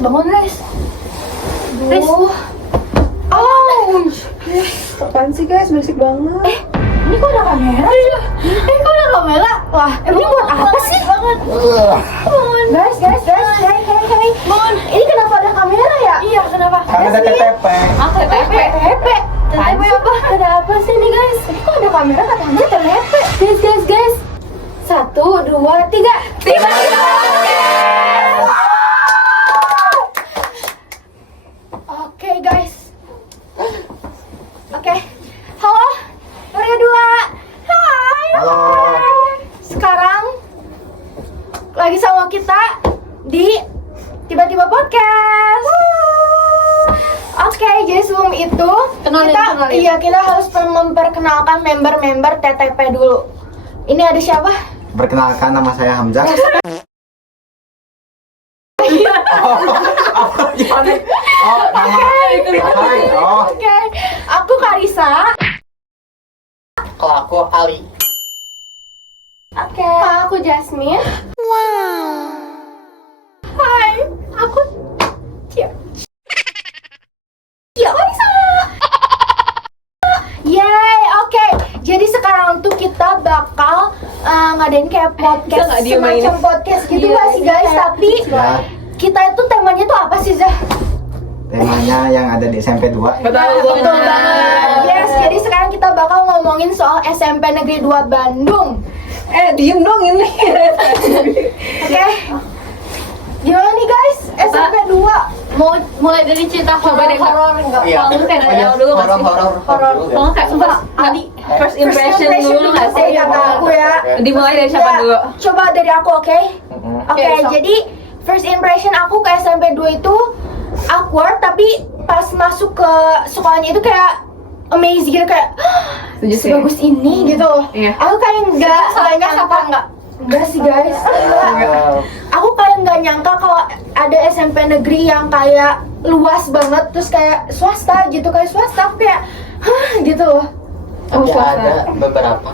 bangun guys. Riz. Apaan sih guys, berisik banget. Ini kok ada kamera? Kok ada kamera? Wah, ini buat apa sih? Bangun. Guys. Hey. Bangun. Ini kenapa ada kamera ya? Iya, kenapa? Karena ada TTP. TTP apa? Ada apa sih nih guys? Ini kok ada kamera katanya TTP? Guys. 1, 2, 3. Tiba-tiba Oke guys. Oke. Halo. Maria 2. Hai. Halo. Sekarang lagi sama kita di Tiba-tiba Podcast. Oke, jadi sebelum itu Kenalin. kita harus memperkenalkan member-member TTP dulu. Ini ada siapa? Perkenalkan, nama saya Hamzah. Oke, aku Karisa. Kalau aku Ali. Oke. Aku Jasmine. Hai, aku Cia. Karisa. Yeay, oke. Jadi sekarang tuh kita bakal ngadain kayak podcast, semacam podcast gitu nggak sih guys? Tapi Ya, kita itu temanya tuh apa sih Zah? temanya yang ada di SMP 2. Betul banget. Yes, jadi sekarang kita bakal ngomongin soal SMP Negeri 2 Bandung. Diem dong ini. Oke. Gimana nih guys? SMP 2. Mau mulai dari cerita horor enggak? Iya. Kalau kayak dari awal dulu nggak sih? Horor. Kalau kayak sumpah Ali first impression dulu nggak sih? Kata aku ya. Dimulai dari siapa Ya, dulu? Coba dari aku, oke? Oke, sok. jadi first impression aku ke SMP 2 itu awkward, tapi pas masuk ke sekolahnya itu kayak amazing gitu, kayak Setuju sih. sebagus ini gitu. Iya. Aku kayak nggak nyangka enggak sih guys. Aku kayak nggak nyangka kalau ada SMP negeri yang kayak luas banget, terus kayak swasta gitu, kayak swasta kayak gitu loh. Tapi ada beberapa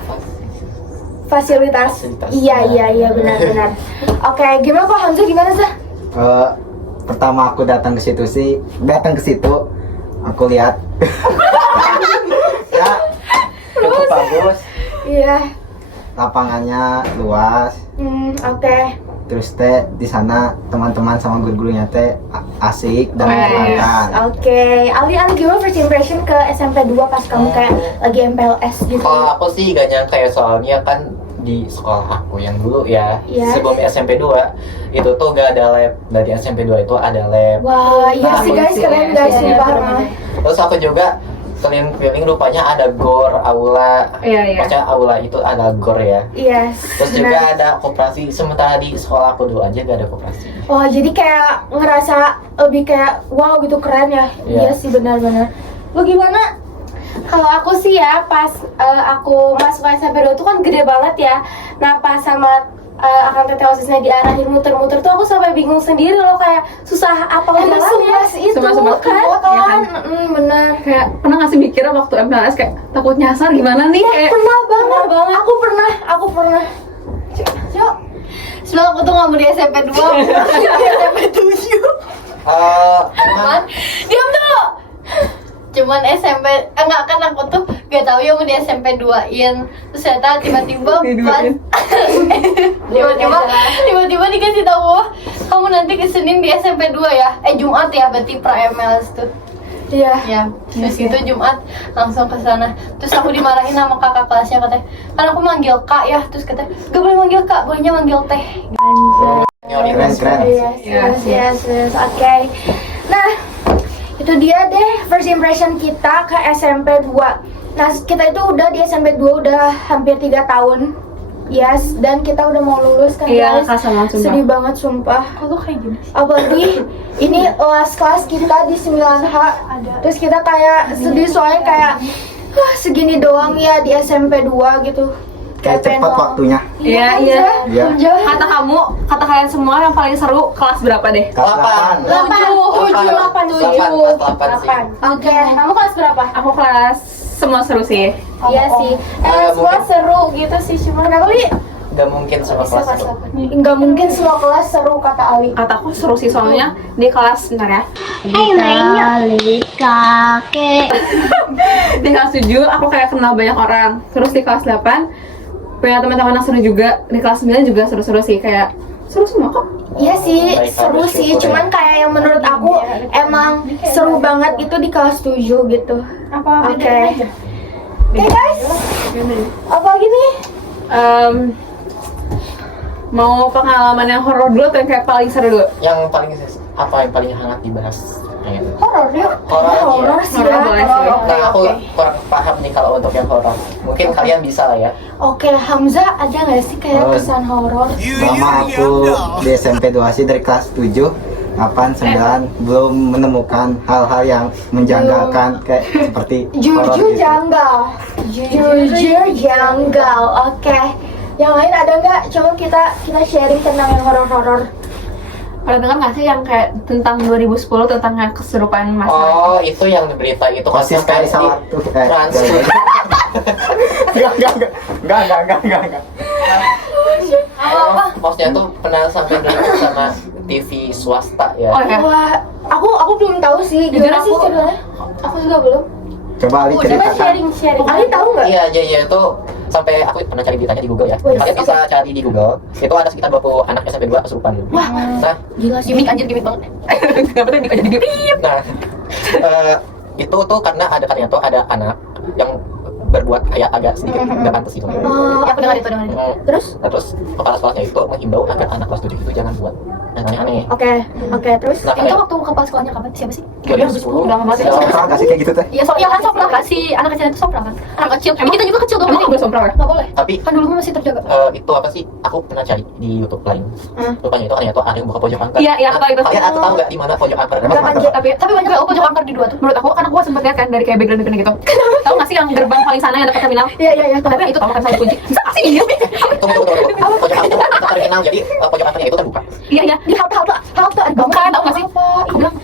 Fasilitas. Fasilitas. Iya benar. Oke, gimana kok Hamzah, gimana sih? Pertama aku datang ke situ, aku lihat. Ya, cukup bagus. Iya. Lapangannya luas. Oke. Terus di sana teman-teman sama guru-gurunya asik dan menyenangkan. Oke. Ali gimana first impression ke SMP 2 pas kamu kayak lagi MPLS gitu? Kalau aku sih gak nyangka ya, soalnya kan di sekolah aku yang dulu ya, Iya. sebelum SMP 2 itu tuh gak ada lab. Dari SMP 2 itu ada lab. Wah, iya Nah, sih guys, keren guys, sumpah. Terus aku juga keliling-keliling, rupanya ada gor, aula. Iya. Maksudnya aula itu ada gor ya. Yes. Terus juga ada koperasi, sementara di sekolah aku dulu aja gak ada koperasi. Wah, jadi kayak ngerasa lebih kayak wow gitu, keren ya. Iya Iya. sih, benar-benar. Lu gimana? Kalau aku sih ya, pas aku masuk SMP 2 itu kan gede banget ya. Nah pas sama akan TTOSisnya diarahin muter-muter tuh aku sampai bingung sendiri loh, kayak susah apa Emang sebelas itu Sebelas kan? iya kan? Bener. Kayak pernah nggak sih mikir waktu MPLS kayak takut nyasar gimana nih? Kayak Pernah banget. Aku pernah. Yuk. Sebelum aku tuh nggak mau di SMP 2 Di SMP 7. Cuman Diam dulu. Cuman SMP, enggak kan aku tuh gak tahu ya mau di SMP 2-in. Terus ternyata tiba-tiba tiba-tiba dikasih tahu, "Wah, kamu nanti ke Senin di SMP 2 ya." Jumat ya, berarti pra MLS tuh. Iya. Ya, terus itu Jumat langsung ke sana. Terus aku dimarahin sama kakak kelasnya, katanya, "Kan aku manggil Kak ya." Terus katanya, "Gak boleh manggil Kak, bolehnya manggil Teh." Keren. Yes. Oke. Nah, itu dia deh first impression kita ke SMP 2. Nah, kita itu udah di SMP 2 udah hampir 3 tahun. Yes, dan kita udah mau lulus kan Iya, guys. Kak, sama sumpah. Sedih banget sumpah. Kok lu kayak gini sih? Apalagi ini last kelas kita di 9H. Terus kita kayak sedih soalnya kayak segini doang ya di SMP 2 gitu. Kayak cepat waktunya. Iya. Iya. Kata kalian semua yang paling seru kelas berapa deh? Kelas 8. 8. Oke, kamu kelas berapa? Aku kelas semua seru sih. Iya sih. Semua Seru gitu sih, cuma Kenapa Li? Nggak mungkin semua kelas seru. Nggak mungkin semua kelas seru kata Ali. Kataku seru sih soalnya di kelas, bentar ya. Di kelas 7 aku kayak kenal banyak orang. Terus di kelas 8 punya teman-teman yang seru juga. Di kelas 9 juga seru-seru sih, kayak seru semua kok. Iya sih, Baik, seru bersyukur sih. ya. Cuman kayak yang menurut aku emang seru banget itu di kelas 7 gitu. Oke. Oke guys, apa lagi nih? Mau pengalaman yang horor dulu atau yang kayak paling seru dulu? Yang paling yang paling hangat dibahas? Ayo. Horor yuk. Horor, Kita horor iya. sih Horor ya. boleh sih. Horor, Nah, aku oke. kurang paham nih kalau untuk yang horor. Mungkin kalian bisa lah ya. Oke, Hamzah ada nggak sih kayak Oh. kesan horor? Selama aku di SMP 2 sih dari kelas 7 8, 9 belum menemukan hal-hal yang menjanggalkan kayak seperti horor Jujur gitu. janggal. Jujur janggal. Oke. Yang lain ada nggak? Coba kita sharing tentang yang horor-horor. Pernah dengar nggak sih yang kayak tentang 2010 tentang yang kesurupan masa? Oh, itu yang berita itu kan Osis sampai kali sama tuh Trans. enggak. Maksudnya tuh pernah sampai dulu sama TV swasta ya. Oh ya. Wah, aku belum tahu sih. Jujur Gimana sih aku- ceritanya? Aku juga belum. Coba Ali Coba ceritakan. sharing. Ali tahu nggak? Iya, itu sampai aku pernah cari beritanya di Google ya. Wih, Kalian bisa cari di Google. Itu ada sekitar 20 anak SMP 2 kesurupan. Wah, Nah, gila sih. Gimik anjir, gimik banget. Kenapa tuh dikasih di nah itu tuh karena ada katanya tuh ada anak yang berbuat kayak agak sedikit nggak pantas gitu. Oh, Ya, aku dengar itu. Terus? Nah, terus kepala sekolahnya itu menghimbau agar anak kelas 7 itu jangan buat yang aneh-aneh. Oke, terus? Nah, Itu waktu kepala sekolahnya kapan? Siapa sih? 2010 udah lama banget. Sopra nggak sih kayak gitu teh? Iya, kan sopra kan si anak kecil itu sopra kan. Anak kecil. Emang kita juga kecil dong. Emang udah sompral ya? Nggak boleh. Tapi Kan dulu masih terjaga. itu apa sih? Aku pernah cari di YouTube lain. Rupanya itu katanya tuh ada yang buka pojok angker. Iya, aku tahu itu. Kalian tahu nggak di mana pojok angker? Tapi banyak loh pojok angker di dua tuh. Menurut aku kan aku sempet lihat kan dari kayak background gitu. Tahu nggak sih yang gerbang paling sana yang dekat terminal? Iya. Tapi yang itu tahu kan satu kunci. Bisa nggak sih? Tunggu. Pojok angker itu terminal, jadi pojok angkernya itu terbuka. Iya. Di halte ada Bukan, tahu nggak sih? Aku bilang.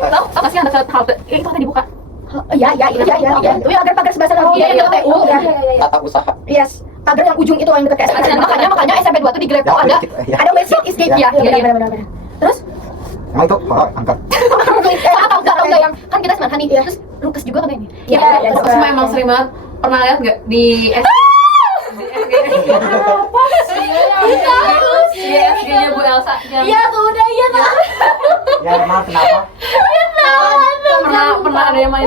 Tahu nggak sih yang dekat halte? Itu tadi buka. Iya. Itu yang pagar sebelah sana. Iya, iya, TU. Tata usaha. Yes. Pagar yang ujung itu yang dekat kayak Makanya SMP 2 tuh di Grab tuh ada. ada masjid escape ya. Iya. Benar. Terus? Emang itu horor angkat. Tahu nggak yang kan kita semangat nih. Terus Lukas juga katanya. Iya. Aku semua emang sering banget pernah lihat nggak di SG-nya Bu Elsa yang Iya tuh udah iya tuh. Ya emang kenapa? pernah ada yang main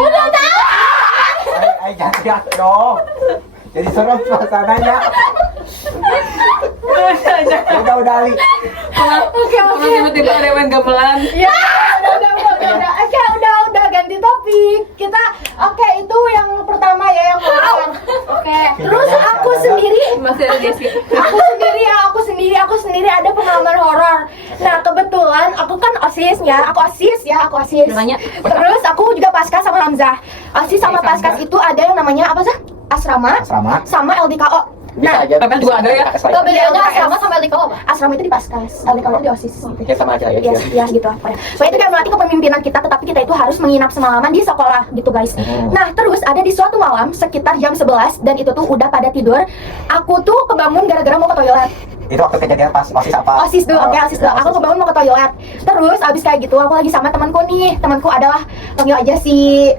Ayo jangan teriak dong. Jadi serem suasananya. Udah Ali. pernah tiba-tiba ada yang main gamelan. Ya, udah. Oke, udah ganti topik. Kita itu yang pertama ya yang horor. Oke. Terus aku sendiri Masih ada Desi. aku sendiri ada pengalaman horor. Nah, kebetulan aku kan OSIS ya. Aku OSIS. Namanya? Terus aku juga Paskas sama Hamzah. OSIS sama Paskas itu ada yang namanya apa sih? Asrama sama LDKO. Nah, Tapi juga ada ya. Kalau bedanya asrama sama LDKO apa? asrama itu di Paskas, LDKO itu di OSIS. Ya sama aja ya. Iya gitu lah. Soalnya itu kayak melatih kepemimpinan kita, tetapi kita itu harus menginap semalaman di sekolah gitu guys. Nah terus ada di suatu malam sekitar jam 11 dan itu tuh udah pada tidur. Aku tuh kebangun gara-gara mau ke toilet. Itu waktu kejadian pas OSIS apa? OSIS dulu, oke OSIS dulu. Aku kebangun mau ke toilet. Terus abis kayak gitu aku lagi sama temanku nih. Temanku adalah panggil aja si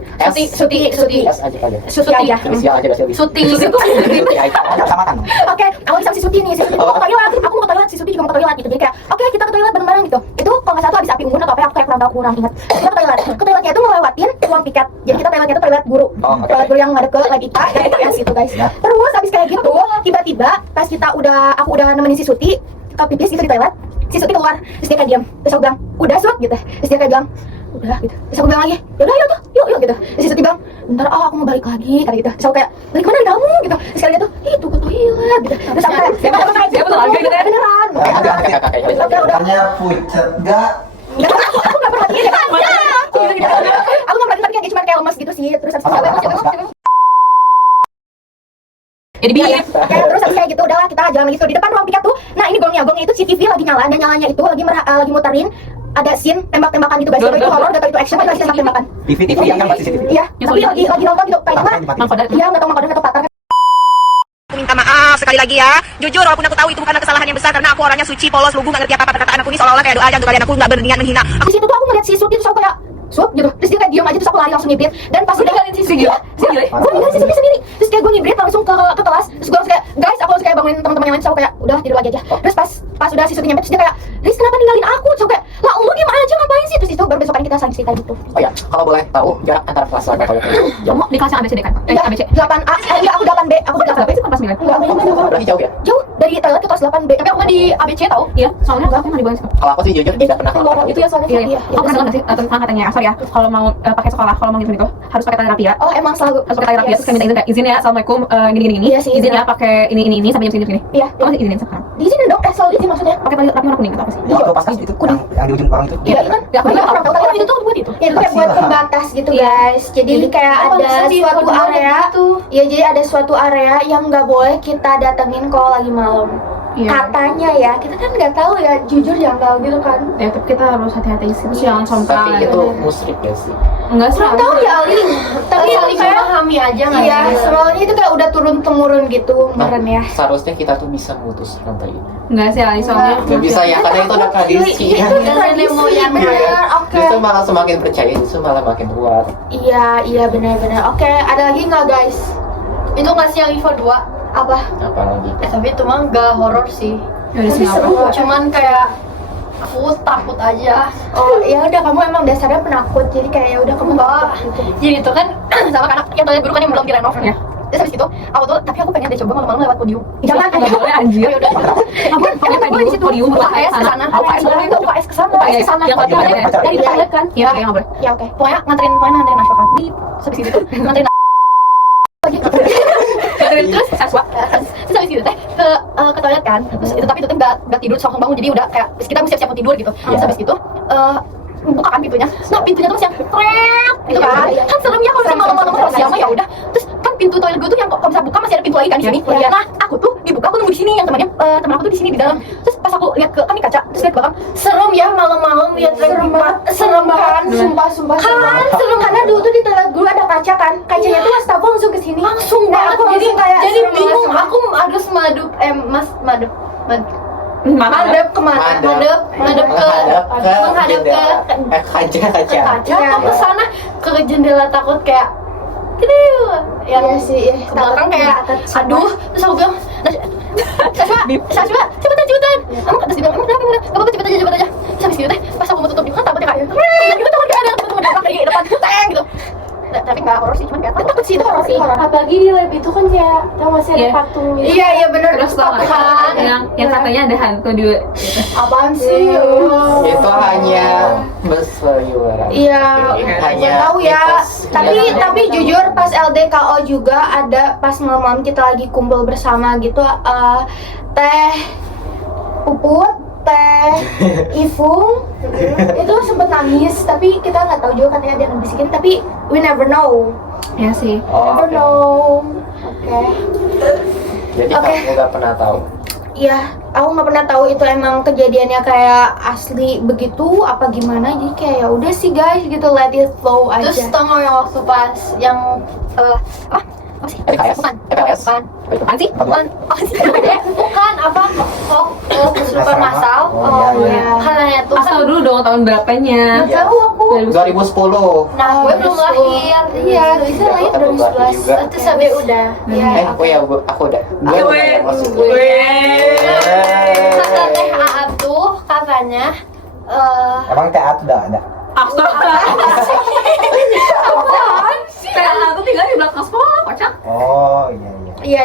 Suti. S aja kali ya. Suti aja. Inisial aja Silvi. Syuting itu. Enggak sama kan? Oke, aku lagi sama si Suti nih. Si Suti mau ke toilet, aku mau ke toilet, si Suti juga mau ke toilet gitu. Jadi kayak, oke kita ke toilet bareng-bareng gitu. Itu kalau nggak salah tuh habis api unggun atau apa, aku kayak kurang ingat. Kita ke toilet. Ke toiletnya itu ngelewatin ruang piket. Jadi kita toiletnya itu toilet guru. Oh, oke. Toilet guru yang ngadep ke lab IPA dan IPS gitu guys. Ya. Terus habis kayak gitu, tiba-tiba pas aku udah nemenin si Suti ke pipis gitu di toilet, si Suti keluar. Terus dia kayak diam. Terus aku bilang, udah Sut gitu. Terus dia kayak bilang, udah gitu. Terus aku bilang lagi, yaudah yuk gitu. Terus si Suti bilang, bentar aku mau balik lagi kayak gitu. Terus aku kayak, balik mana kamu gitu. Terus kali gitu, itu ke toilet gitu. Terus aku kayak, Dia betul lagi gitu ya. beneran. Kakak-kakak. Makanya pucet enggak? Aku nggak perhatiin ya. Aku nggak perhatiin tapi cuma kayak lemes gitu sih. Terus habis itu Jadi Iya, oke, terus habis kayak gitu udahlah kita jalan lagi tuh di depan ruang piket tuh. Nah ini gongnya itu CCTV lagi nyala dan nyalanya itu lagi muterin ada scene tembak-tembakan gitu guys. Itu horror, gak tau itu action, tapi lagi tembak-tembakan. TV yang kan pasti CCTV. Iya, tapi lagi nonton gitu. Kayaknya mah, Mang Padar. iya nggak tahu Mang Padar nggak tahu Pakar. Minta maaf. maaf sekali lagi ya. Jujur walaupun aku tahu itu bukan kesalahan yang besar karena aku orangnya suci, polos, lugu, nggak ngerti apa perkataan aku ini seolah-olah kayak doa aja untuk kalian. Aku nggak berniat menghina. Di situ tuh aku ngeliat si Sup itu aku kayak Sup gitu, terus dia kayak diam aja, terus aku lari langsung ngibrit. Dan pas udah ninggalin si Sup, gue ninggalin si Sup sendiri. Terus kayak gue ngibrit langsung ke kelas, terus gue langsung kayak guys, aku langsung kayak bangunin teman-teman yang lain, terus aku kayak udah tidur lagi aja. Terus pas udah si Sup nyampe, terus dia kayak Riz kenapa ninggalin aku? Terus aku kayak lah lu diem aja ngapain sih? Terus itu baru besokannya kita saling cerita gitu. Oh ya, kalau boleh tahu jarak antara kelas lain kalian jauh? Di kelas yang ABCD kan? ABC. 8A, iya aku 8B, aku 8B. ABC kan kelas 9. Enggak, Berarti jauh ya? jauh dari toilet ke kelas 8B. Tapi aku mah di ABC tau? Iya, soalnya aku mah di bawah situ. Kalau aku sih jujur tidak pernah Keluar itu ya soalnya. Iya. Aku pernah dengar nggak sih tentang katanya, sorry ya, kalau mau pakai sekolah, kalau mau gitu harus pakai tali rapia. Oh emang selalu Harus pakai tali rapia, terus kayak minta izin kayak izin ya, assalamualaikum, gini. Iya sih, Izin benar. ya pakai ini sampai jam segini. Iya. Kamu masih izinin sekarang? di sini dong, selalu di sini maksudnya. Pakai tali rapia warna kuning atau apa sih? Yang waktu pas itu yang di ujung orang itu. Iya kan? Ya, aku Iya, nggak orang tahu tahu itu tuh buat itu. Ya, itu kayak buat pembatas gitu guys. Jadi kayak ada suatu area. Ya jadi ada suatu area yang nggak boleh kita datengin kalau lagi malam. Iya. Katanya ya, kita kan nggak tahu ya, jujur ya nggak gitu kan. Ya, tapi kita harus hati-hati sih, terus jangan tapi sampai. itu musrik ya sih. Enggak sih. Kurang tahu ya Ali. Tapi saling kayak memahami aja nggak iya, sih? soalnya itu kayak udah turun temurun gitu Nah, kemarin ya. seharusnya kita tuh bisa memutus rantai ini. Enggak sih, Ali, soalnya. Gak bisa ya, karena itu udah tradisi. Itu tradisi bener. Oke. Justru malah semakin percaya, justru malah makin kuat. Iya benar-benar. Oke, ada lagi nggak guys? Itu nggak sih yang Ivo 2? Apa? Apalagi. Tapi itu mah nggak horor sih. Ya udah sih, Tapi seru. apa? Cuman kayak aku takut aja. Oh ya udah, kamu emang dasarnya penakut, jadi kayak ya udah kamu Enggak. takut gitu. Jadi itu kan sama anak yang toilet dulu kan yang belum direnov. Ya. Terus habis itu aku tuh, tapi aku pengen deh coba malam-malam lewat podium. Jangan Nggak boleh anjir. Oh, yaudah. Apa? Pakai di situ. podium buat UKS ke sana. UKS boleh tuh, UKS kesana. UKS kesana. Yang Podium pakai pacaran. Dari Iya. toilet kan. Iya, nggak boleh. Ya oke. Pokoknya nganterin Nashwa kan. Di habis itu nganterin terus Saswa terus habis itu teh ke toilet kan, terus itu tapi itu teh nggak tidur, langsung bangun, jadi udah kayak kita mesti siap-siap mau tidur gitu. Terus habis itu buka kan pintunya, nah pintunya tuh masih yang krek gitu kan. Kan serem ya kalau misalnya malam-malam kalau siang mah ya udah. Terus kan pintu toilet gue tuh yang kalau bisa buka masih ada pintu lain kan di sini. Nah aku tuh dibuka, aku nunggu di sini, yang teman aku tuh di sini di dalam. Terus pas aku lihat ke kan di kaca, terus lihat ke belakang, serem ya malam-malam lihat serem kan, sumpah Kan serem karena dulu tuh di toilet gue ada kaca kan, kacanya tuh wastafel langsung ke sini. langsung Nah, banget, aku jadi langsung kayak jadi serem bingung banget. aku harus madep Madep kemana? Madep ke menghadap ke kaca. kaca atau ke sana ke jendela, takut kayak gitu ya. Iya sih, iya. Ke belakang kayak Takut, aduh, terus aku bilang Saswa cepetan terus dia bilang emang kenapa, gak apa-apa, cepet aja. Terus habis gitu teh pas aku mau tutup juga takutnya kayak gitu tuh kayak ada temen belakang di depan teng gitu. Tapi nggak horor sih, cuman kayak takut sih, itu horor sih. Apalagi di lab itu kan kayak tau gak sih ada Iya. patung gitu. Iya bener. Terus tau nggak? Kan. Yang katanya ada hantu di Apaan sih? Itu hanya berseliweran. Iya, Hanya nggak tahu ya. mitos. Tapi jujur pas LDKO juga ada pas malam-malam kita lagi kumpul bersama gitu, Teh Puput, Teh Ifung itu sempet nangis, tapi kita nggak tahu juga katanya ada yang ngebisikin, tapi we never know. ya sih. Oh, Never oke. know. Oke. Jadi Oke. kamu nggak pernah tahu. Iya, aku nggak pernah tahu itu emang kejadiannya kayak asli begitu apa gimana. Jadi kayak ya udah sih guys gitu, let it flow aja. Terus tau nggak yang waktu pas yang apa sih? FKS? Bukan. FKS? Bukan. Apaan sih? Bukan. Bukan apa? Kesurupan masal. Oh iya. Karena itu Asal dulu dong tahun berapanya? Nggak tahu aku. 2010. Nah, gue belum lahir. Iya, kita lahir Kan belum lahir 2011. juga. Terus habis udah. Iya. Oh ya, aku udah. Gue udah yang maksudnya. Kata Teh Aat tuh katanya Emang teat udah ada. Kayak hantu tinggal di belakang sekolah, kocak. Oh iya.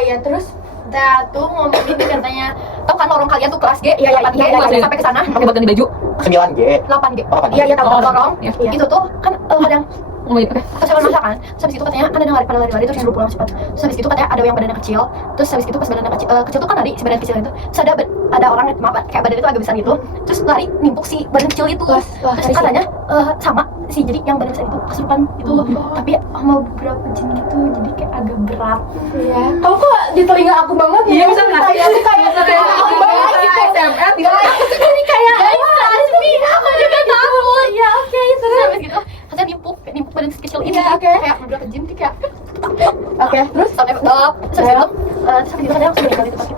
Iya, terus Teh Aat tuh ngomong gini katanya, tau kan lorong kalian tuh kelas G, Iya, 8G, iya, sampai ke sana, Pakai buat ganti baju. 9G. 8G. Oh, 8G. iya tahu. Oh, Lorong, iya. itu tuh kan ada yang Ngomongin, oke. kesurupan masal kan. Terus habis itu katanya kan ada yang pada lari-lari terus yang pulang cepat. Terus habis itu katanya ada yang badannya kecil. Terus habis itu pas badannya kecil tuh kan lari, si badan kecil itu. Terus ada orang kayak badan itu agak besar gitu. Terus lari nimpuk si badan kecil itu. Wah, Terus katanya sama si jadi yang badan besar itu kesurupan itu. Tapi sama beberapa jin gitu. Jadi kayak agak berat. Iya. Kamu kok di telinga aku banget? Iya, bisa nggak? Kayak aku kayak aku banget gitu. SMF gitu. Jadi kayak Asli, aku juga takut. Iya, oke, Terus habis gitu katanya nimpuk badan kecil ini. Iya, oke. Kayak beberapa jin kayak Oke, terus sampai terus habis itu katanya langsung meninggal di tempat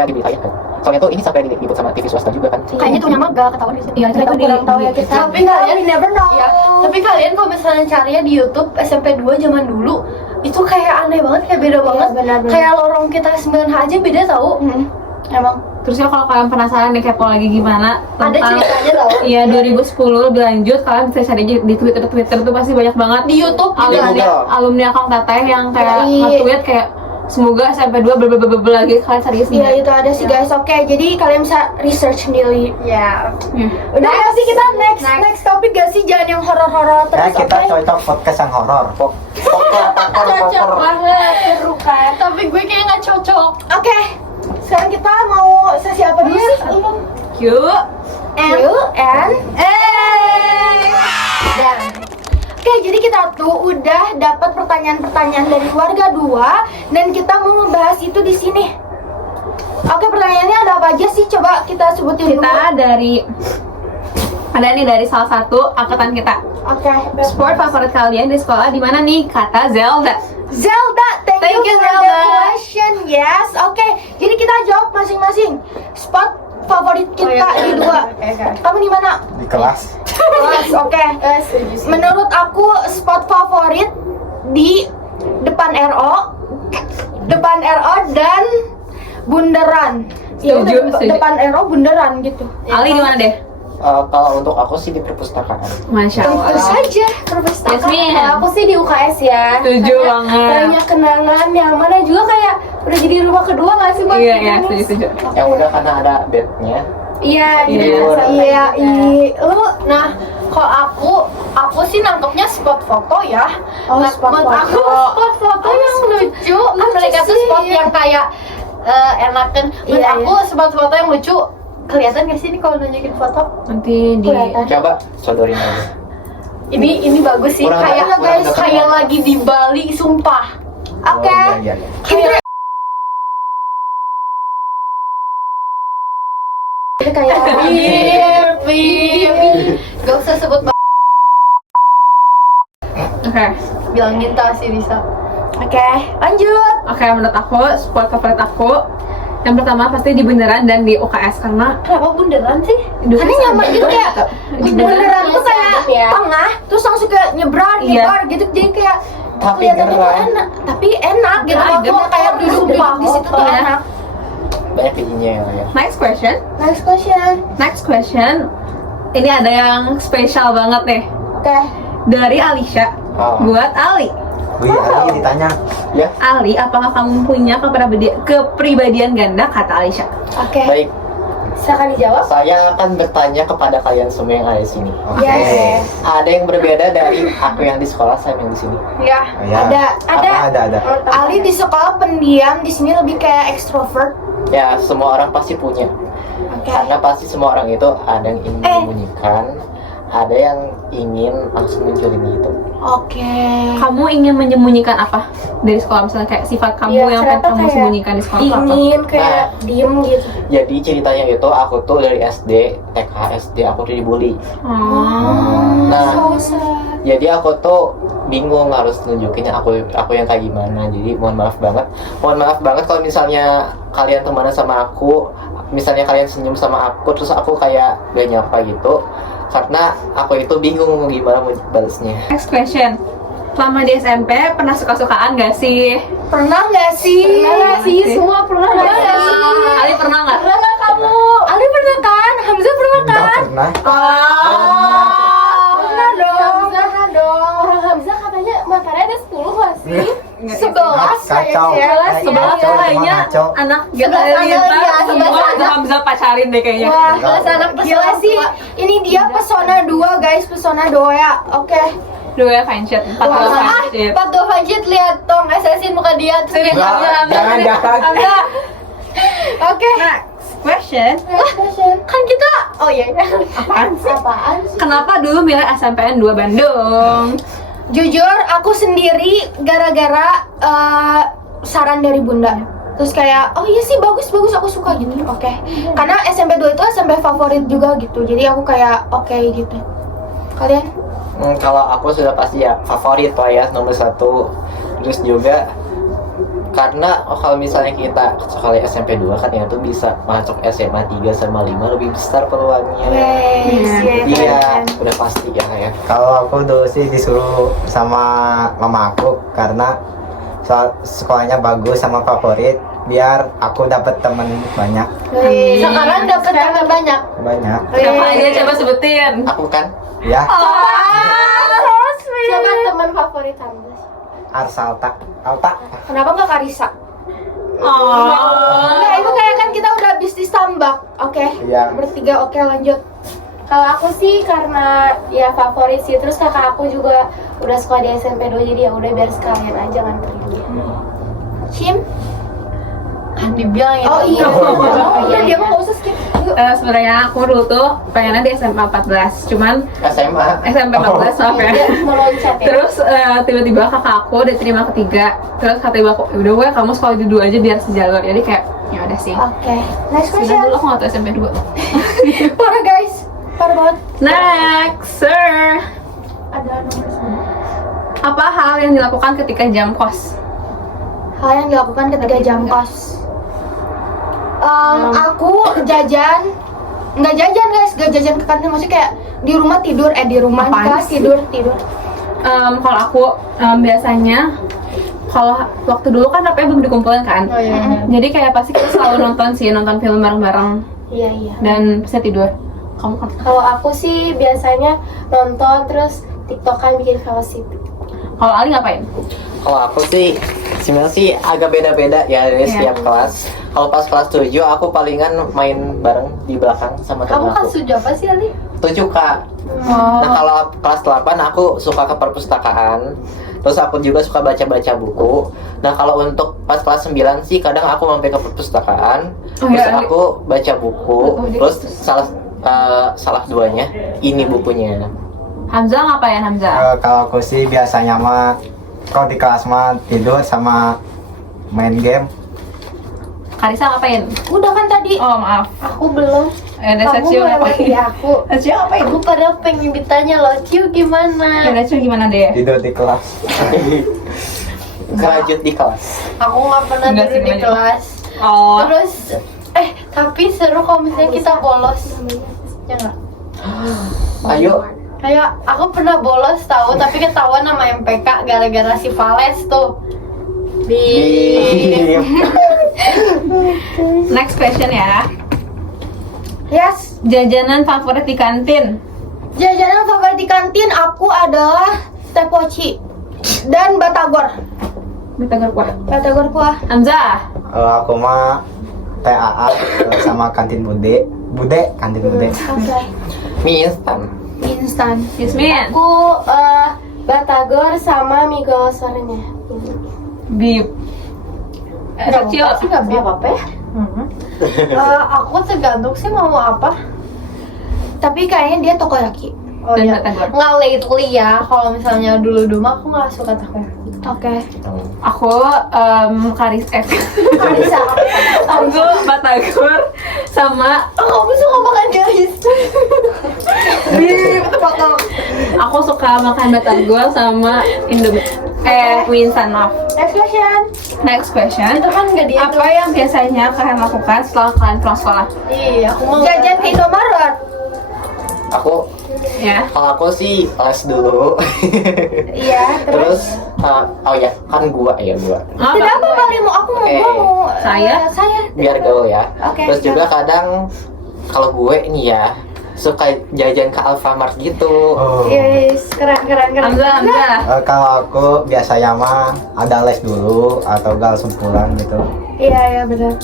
kayak diberitain kan. Soalnya tuh ini sampai diliput sama TV swasta juga kan. Kayaknya tuh mah gak ketahuan di situ. Iya, kita kurang tahu ya kita. Tapi kalian we never know. Iya, tapi kalian kalau misalnya carinya di YouTube SMP 2 zaman dulu itu kayak aneh banget, kayak beda banget. benar-benar. Kayak lorong kita 9H aja beda tahu. Emang. Terus ya kalau kalian penasaran nih kepo lagi gimana Ada ceritanya tau. Iya 2010 lebih lanjut, kalian bisa cari di Twitter tuh pasti banyak banget Di YouTube juga Di ada. Google. alumni akang teteh yang kayak Iya. nge-tweet kayak semoga SMP 2 bla lagi, kalian cari Iya sendiri. itu ada sih guys. Oke, jadi kalian bisa research sendiri. Ya. Udah gak sih kita next topik gak sih, jangan yang horor-horor Ya terus. kita oke? cocok podcast yang horor. Cocok banget. Seru kan. Tapi gue kayak gak cocok. Oke, sekarang kita mau sesi apa dulu sih? Yuk. And dan oke, jadi kita tuh udah dapat pertanyaan-pertanyaan dari warga 2 dan kita mau ngebahas itu di sini. Oke, pertanyaannya ada apa aja sih? Coba kita sebutin dulu. Kita dari dari salah satu angkatan kita. Oke. Sport favorit kalian di sekolah di mana nih? Kata Zelda. Zelda, thank Thank you you, for the Zelda. question. Yes, oke. Jadi kita jawab masing-masing. Spot favorit kita di 2. Kamu di mana? Di kelas. Kelas, oke. Menurut aku spot favorit di depan RO dan bundaran. Ya Setuju, udah, setuju. depan RO bundaran gitu. Ali di mana deh? Kalau untuk aku sih di perpustakaan. Masya Tentu Allah. saja perpustakaan. Yasmin. Kalau aku sih di UKS ya. Setuju banget. Banyak kenangan yang mana juga kayak udah jadi rumah kedua nggak sih buat Iya kita iya nih? setuju. Yang udah karena ada bednya. Iya, jadi Iya. biasa. Iya, lu Nah, kalau aku sih nangkepnya spot foto ya. Oh, Nah, spot menurut foto. aku spot foto yang lucu. Kan mereka tuh sih, spot iya. yang kayak enakan. Menurut Iya, aku spot foto yang lucu. Kelihatan gak sih nih kalau nunjukin foto? Nanti di kelihatan. Coba sodorin aja. Ini bagus sih. Kurang Kayak dekat, kurang dekat. kayak lagi di Bali, sumpah. Oke. Oh, iya, iya. Kayak Gak usah sebut Oke. bilang minta sih bisa. Oke, lanjut. Oke, menurut aku sport favorit aku yang pertama pasti di bundaran dan di UKS karena Kenapa bundaran sih? Karena nyaman gitu kayak beneran tuh kayak Ya. tengah, terus langsung kayak nyebrang Iya. gitu, jadi kayak Tapi kelihatannya tuh gerak. enak, tapi enak gitu. Gerak, Kalau gerak. kayak duduk di situ tuh Iya. enak. Banyak pijinya ya. next question. Next question. Ini ada yang spesial banget nih Oke. dari Alisha Oh. buat Ali. Wih, Ali ditanya. Ya, Ali, apakah kamu punya kepribadian ganda? Kata Alisha. Oke. baik. Silakan dijawab. Saya akan bertanya kepada kalian semua yang ada di sini. Oke. Yes. Ada yang berbeda dari aku yang di sekolah sama yang di sini. Ya. Oh, ya. Ada. Ada. Ali di sekolah pendiam, di sini lebih kayak ekstrovert. Ya, semua orang pasti punya. Oke. Karena pasti semua orang itu ada yang ingin menyembunyikan, ada yang ingin langsung munculin gitu. Oke. Kamu ingin menyembunyikan apa dari sekolah? Misalnya kayak sifat kamu Iya, yang pengen ternyata kamu kayak sembunyikan di sekolah itu apa? Dingin kayak Nah. diem gitu. Jadi ceritanya itu aku tuh dari SD, TK, SD aku tuh dibully. Nah, So sad. jadi aku tuh bingung harus nunjukinnya aku yang kayak gimana. Jadi mohon maaf banget kalau misalnya kalian temenan sama aku, misalnya kalian senyum sama aku terus aku kayak gak nyapa gitu, karena aku itu bingung gimana mau balasnya. Next question. Selama di SMP pernah suka-sukaan gak sih? Pernah nggak sih? Pernah sih. Semua pernah nggak sih? Ali pernah nggak? Pernah nggak kamu? Ali pernah kan? Hamzah pernah Enggak kan? pernah. Pernah dong. Orang Hamzah katanya matanya ada 10 nggak sih? 11 Kacau. kayaknya. Sebelah Kacau, kayaknya kacau. anak Sebelas anak, iya, semua sebelas ada Hamzah pacarin deh kayaknya. Wah, Enggak. anak gila sih. Ini dia pesona 2 guys, pesona 2 ya. Oke. Dua fanship, 4 fanship. Pak Dovanjit lihat dong, assassin muka dia. Terus dia Enggak, jangan. Oke. Next question. kan kita, oh iya. Apaan sih? Apaan sih? Kenapa dulu milih SMPN 2 Bandung? Jujur, aku sendiri gara-gara saran dari bunda. Terus kayak, oh iya sih bagus aku suka gitu. Oke. Karena SMP 2 itu SMP favorit juga gitu. Jadi aku kayak oke gitu. Kalian? Kalau aku sudah pasti ya favorit lah ya nomor 1. Terus juga Karena kalau misalnya kita sekali SMP 2 kan ya tuh bisa masuk SMA 3 sama 5 lebih besar peluangnya. Iya, udah pasti ya kayak. Kalau aku dulu sih disuruh sama mama aku karena soal sekolahnya bagus sama favorit biar aku dapat temen banyak. Sekarang dapat teman banyak. Banyak. Siapa aja coba sebutin. Aku kan Ya, Siapa teman favorit Hamza? Arsalta. Alta. Kenapa nggak Karisa? Oh. Nah, itu kayak kan kita udah bisnis tambak. Oke. Iya. Bertiga, oke lanjut. Kalau aku sih karena ya favorit sih, terus kakak aku juga udah sekolah di SMP 2 jadi ya udah biar sekalian aja nganterin dia. Shim? Kan dibilang ya. Oh iya. Udah dia mah nggak usah skip. Yuk. Sebenarnya aku dulu tuh pengennya di SMA 14, cuman SMA. SMP 14 maaf ya. Dia meloncat ya. Terus tiba-tiba kakak aku diterima ketiga. Terus kata ibu aku, udah gue kamu sekolah di 2 aja biar sejalur. Jadi kayak ya udah sih. Oke. Next Sebenarnya question. dulu aku nggak tahu SMP 2. Parah guys. Parah banget. Next, sir. Ada nomor semua. Apa hal yang dilakukan ketika jam kos? Hal yang dilakukan ketika jam kos. Aku jajan, nggak jajan guys, nggak jajan ke kantin, maksudnya kayak di rumah tidur, di rumah di Apaan kelas sih? tidur. Kalau aku biasanya kalau waktu dulu kan HP belum dikumpulin kan, Oh iya. jadi kayak pasti kita selalu nonton film bareng-bareng Iya. dan bisa tidur. Kamu kan? Kalau aku sih biasanya nonton terus TikTokan bikin velocity. Kalau Ali ngapain? Kalau aku sih sebenarnya sih agak beda-beda ya dari Iya. setiap kelas. Kalau pas kelas 7 aku palingan main bareng di belakang sama Kamu temen kan aku. suju apa sih Ali? 7 Kak. Oh, Nah kalau kelas 8 aku suka ke perpustakaan. Terus aku juga suka baca-baca buku. Nah kalau untuk pas kelas 9 sih kadang aku mampir ke perpustakaan. Oh, Terus iya, aku baca buku. Terus salah duanya ini bukunya. Hamzah ngapain Hamzah? Kalau aku sih biasanya mah kalau di kelas mah tidur sama main game. Karisa ngapain? Udah kan tadi. Oh maaf. Aku belum. Ada Kamu Sacio melewati ngapain? aku. Sacio ngapain? Aku pada pengen ditanya loh, Ciu gimana? Ya Sacio gimana deh? Tidur di kelas. Lanjut di kelas. Aku nggak pernah Enggak tidur sih, di banyak. kelas. Oh. Terus, tapi seru kalau misalnya kita bolos. Ya nggak? Ayo. Kayak aku pernah bolos tahu, tapi ketahuan sama MPK gara-gara si Vales tuh. Next question ya. Yes. Jajanan favorit di kantin? Jajanan favorit di kantin aku adalah teh poci dan batagor. Batagor kuah. Batagor kuah. Hamzah. Kalau aku mah TAA sama kantin Bude kantin Bude. Oke. Mie instan. Instan. Yasmin. Aku batagor sama mie glosornya. Beef. Sacio. Sih nggak biar apa ya? Aku tergantung sih mau apa. Tapi kayaknya dia tokoyaki. Oh Dan iya. batagor. Nggak lately ya. Kalau misalnya dulu aku nggak suka takoyaki. Oke. Aku Karisa. Aku batagor sama Kamu suka makan guys? beef itu potong. Aku suka makan batagor sama Indomie. Mie instan maaf. Next question. Next question. Itu kan nggak dia. Apa yang biasanya kalian lakukan setelah kalian pulang sekolah? Iya, aku mau. Jajan ke Indomaret. Aku Ya. kalau aku sih les dulu. Iya. Terus oh ya kan gua. Tidak apa kali mau aku mau Oke. gua mau saya. Biar gaul ya. Oke, Terus juga siap. kadang kalau gue nih ya suka jajan ke Alfamart gitu. Oh. Yes, keren. Hamzah. Kalau aku biasanya mah ada les dulu atau gal sempulan gitu. Iya benar.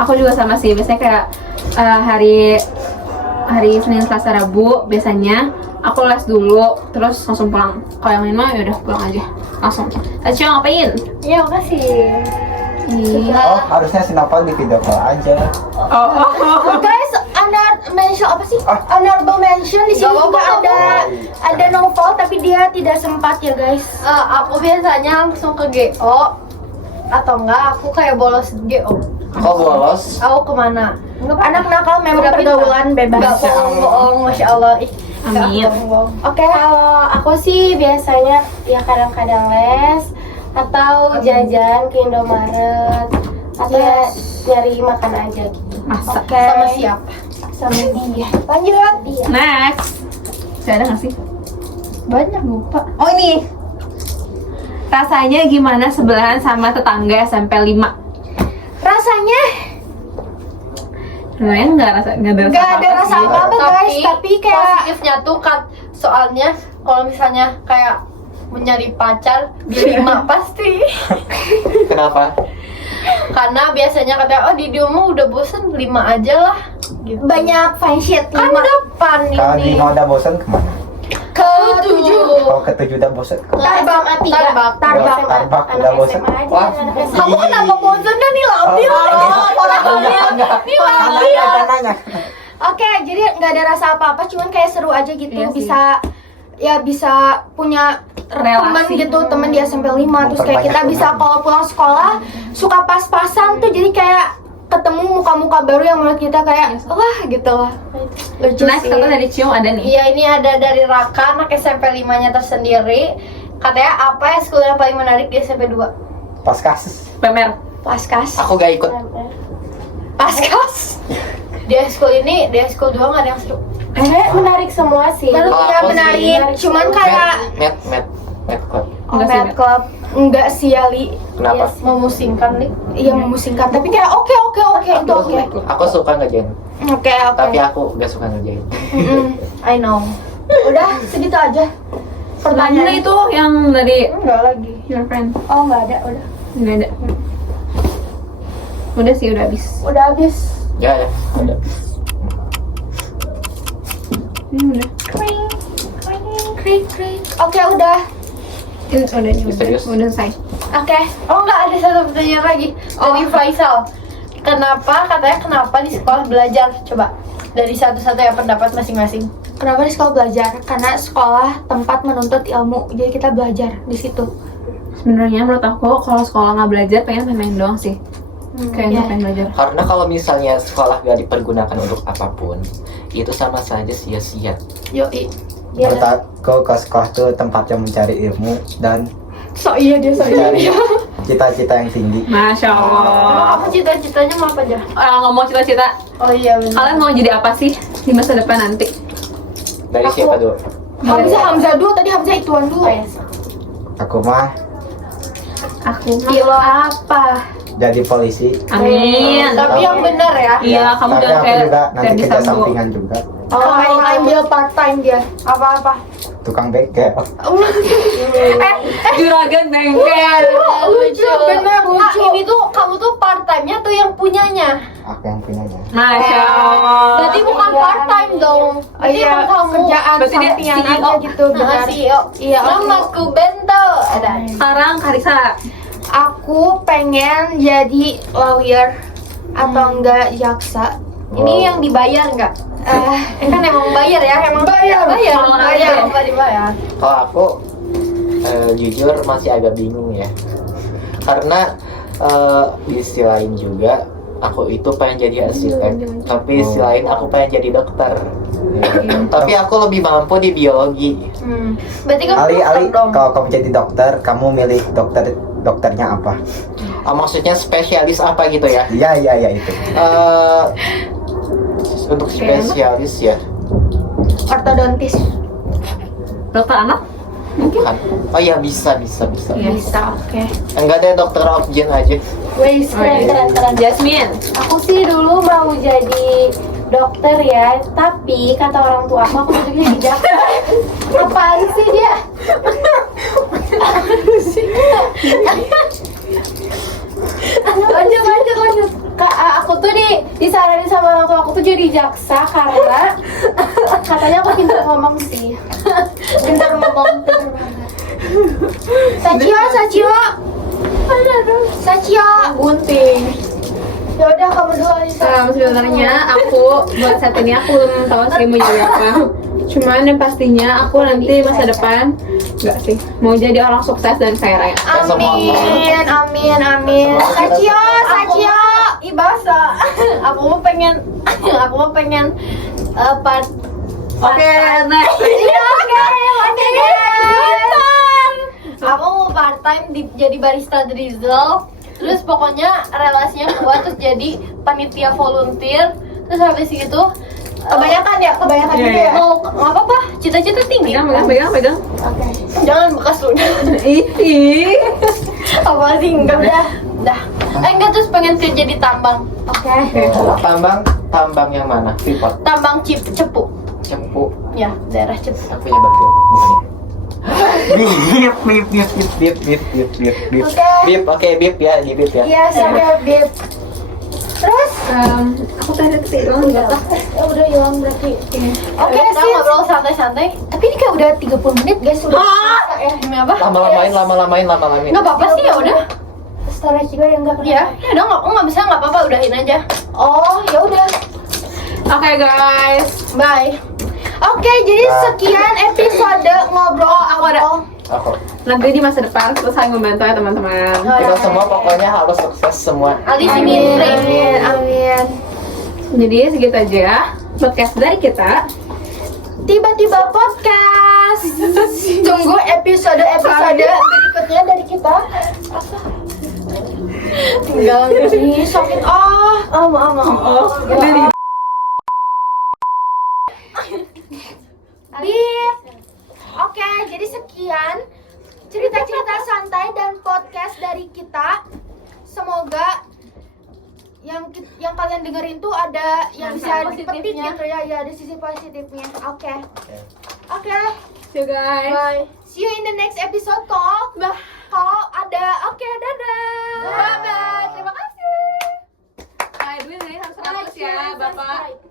Aku juga sama sih. Biasanya kayak hari Senin, Selasa, Rabu biasanya aku les dulu terus langsung pulang. Kalau yang lain mah ya udah pulang aja langsung. Sacio ngapain? Iya, makasih. Oh, harusnya Sinopal di video call aja. Oh, guys, mention apa sih? Honorable mention di sini Gak juga apa-apa. ada novel tapi dia tidak sempat ya guys. Aku biasanya langsung ke GO atau enggak aku kayak bolos GO. Kok bolos? Aku kemana? Anak nakal memang Udah pergaulan Enggak bebas. bohong, masya Allah. Amin. Oke. Kalau aku sih biasanya ya kadang-kadang les, Atau jajan ke Indomaret. Atau ya nyari makan aja gitu. Masak. Oke. Sama siapa? Sama dia. Lanjut. Next. Masih ada nggak sih? Banyak lupa. Oh ini. Rasanya gimana sebelahan sama tetangga SMP 5? Rasanya Sebenarnya nggak ada rasa nggak ada rasa sih. apa-apa guys, tapi kayak positifnya tuh kan soalnya kalau misalnya kayak mencari pacar di 5 pasti. Kenapa? Karena biasanya katanya oh di Diomo udah bosen 5 aja lah gitu. banyak fanshit Kan 5 depan Kalau ini. 5 udah bosan kemana? ke 7 Kalau ke 7 udah bosan kemana? Tarbak 3 Tarbak. Tarbak udah bosan. Wah, kamu kenapa bosannya nih Labil? Nanya. Oke, jadi nggak ada rasa apa-apa, cuman kayak seru aja gitu. Iya sih. bisa punya teman Relasi. gitu, teman di SMP 5. Terus kayak kita Memperbanyak bisa teman. kalau pulang sekolah suka pas-pasan tuh, jadi kayak ketemu muka-muka baru yang menurut kita kayak wah gitu. Lucu Next sih. kata dari Cium ada nih. Iya ini ada dari Raka anak SMP 5-nya tersendiri. Katanya apa ya sekolah yang paling menarik di SMP 2? Paskas. Pemer. Paskas. aku gak ikut. Paskas. Di school ini, di school 2 nggak ada yang seru. Menarik semua sih. Menurut Kalau dia aku sih, menarik, cuman kayak Met club. Enggak sih, Med Club enggak sih Ali. Kenapa? Memusingkan nih. Iya memusingkan, tapi kayak oke itu oke. Aku suka ngerjain, Oke. tapi aku gak suka ngerjain. I know. Udah segitu aja. Pertanyaan Pertanyaan itu yang dari Enggak lagi. your friend. Oh nggak ada, udah. Nggak ada. Udah sih, udah habis. Udah habis. Ya, ada. Udah. Krik. Oke udah. Ini udah nih, Serius? udah selesai. Oke. Oh enggak, ada satu pertanyaan lagi dari Faisal. Kenapa di sekolah belajar? Coba dari satu-satu ya pendapat masing-masing. Kenapa di sekolah belajar? Karena sekolah tempat menuntut ilmu, jadi kita belajar di situ. Sebenarnya menurut aku kalau sekolah nggak belajar pengen main doang sih. Kayak nggak pengen belajar. Karena kalau misalnya sekolah gak dipergunakan untuk apapun, itu sama saja sia-sia. Yoi. Menurut aku ke sekolah tuh tempat yang mencari ilmu dan So iya dia so mencari cita-cita yang tinggi. Masya Emang Allah. kamu cita-citanya mau apa aja? Ngomong cita-cita, Oh iya benar. kalian mau jadi apa sih di masa depan nanti? Dari siapa dulu? Hamzah dulu, tadi Hamzah ituan dulu. Aku mah Aku. Kilo apa? jadi polisi. Amin. Tapi yang benar ya. Iya, kamu Tapi jangan aku kayak juga nanti Ferdi kerja Sambo. sampingan juga. Oh, ambil part time dia. Apa-apa? Tukang bengkel. Juragan bengkel. Lucu, bener lucu. Ini tuh kamu tuh part time-nya tuh yang punyanya. Aku yang punyanya. Masya Allah. Berarti bukan part time dong. Berarti Iya, emang kamu kerjaan Berarti dia sampingan CEO. aja gitu, Nah, benar. CEO. Iya, oke. Namaku Bento. Ada. Sekarang Karisa. Aku pengen jadi lawyer atau enggak jaksa. Ini yang dibayar nggak? Kan emang bayar ya, emang bayar. Bayar. Nggak dibayar. Kalau aku jujur masih agak bingung ya. Karena di sisi lain juga aku itu pengen jadi arsitek, tapi di sisi lain aku pengen jadi dokter. Tapi aku lebih mampu di biologi. Berarti kamu Ali, dokter dong. kalau kamu jadi dokter, kamu milih dokternya apa? Maksudnya spesialis apa gitu ya? Iya itu. Untuk spesialis ya, Ortodontis. Dokter anak? bukan? Oh iya bisa. Bisa, oke. Enggak deh, dokter Opjen aja. Wih, keren. Jasmine. Aku sih dulu mau jadi dokter ya, tapi kata orang tua aku ujungnya di jaksa. Apaan sih dia? lanjut. Aku tuh disaranin sama orang tua aku tuh jadi jaksa karena katanya aku pintar ngomong sih. Pintar ngomong. Sacio. Gunting. Ya udah kamu dulu Alisa. Sebenarnya aku buat saat ini aku belum tahu sih mau jadi apa. Cuman yang pastinya aku nanti masa depan enggak sih mau jadi orang sukses dan kaya raya. Amin. Sacio. Ibasa. Aku mau pengen part. Oke, next. Aku mau part time jadi barista Drizzle. Terus pokoknya relasinya kuat, terus jadi panitia volunteer. Terus habis itu Kebanyakan Iya, juga iya. ya. mau nggak apa-apa, cita-cita tinggi. Pegang. Oke. Jangan bekas ludah. Ih. Apa sih enggak udah. Enggak, terus pengen kerja di tambang. Oke. Tambang yang mana? Freeport, Tambang cepu. Cepu. Ya, daerah Cepu. Aku ya bakal. Bip. Oke. Bip, oke, bip ya, di bip ya. Iya, sampai bib. Terus Aku tadi ketiduran enggak tahu. udah hilang berarti. Oke, Kita sih. ngobrol santai-santai. Tapi ini kayak udah 30 menit guys, udah bisa ya. Ini apa? Lama-lamain. Nggak apa-apa sih, ya udah. Storage juga yang enggak Ya udah nggak bisa, nggak apa-apa, udahin aja. Oh, ya udah. Oke guys. Bye. Oke, jadi sekian episode ngobrol Aku. Nanti di masa depan terus saling membantu ya teman-teman. Kita semua pokoknya harus sukses semua. Aldi sini. Amin. Jadi segitu aja podcast dari kita. Tiba-tiba podcast. Tunggu episode berikutnya dari kita. Tinggal Ih, sakit Oh, dari Bip. Oke, jadi sekian cerita-cerita santai dan podcast dari kita. Semoga yang kalian dengerin tuh ada yang bisa dipetik positifnya. gitu ya, ada sisi positifnya. Oke. See you guys. Bye. See you in the next episode kok. Kalau ada, oke, dadah. Bye bye. Terima kasih. Edwin ini harus 100 ya, Bapak.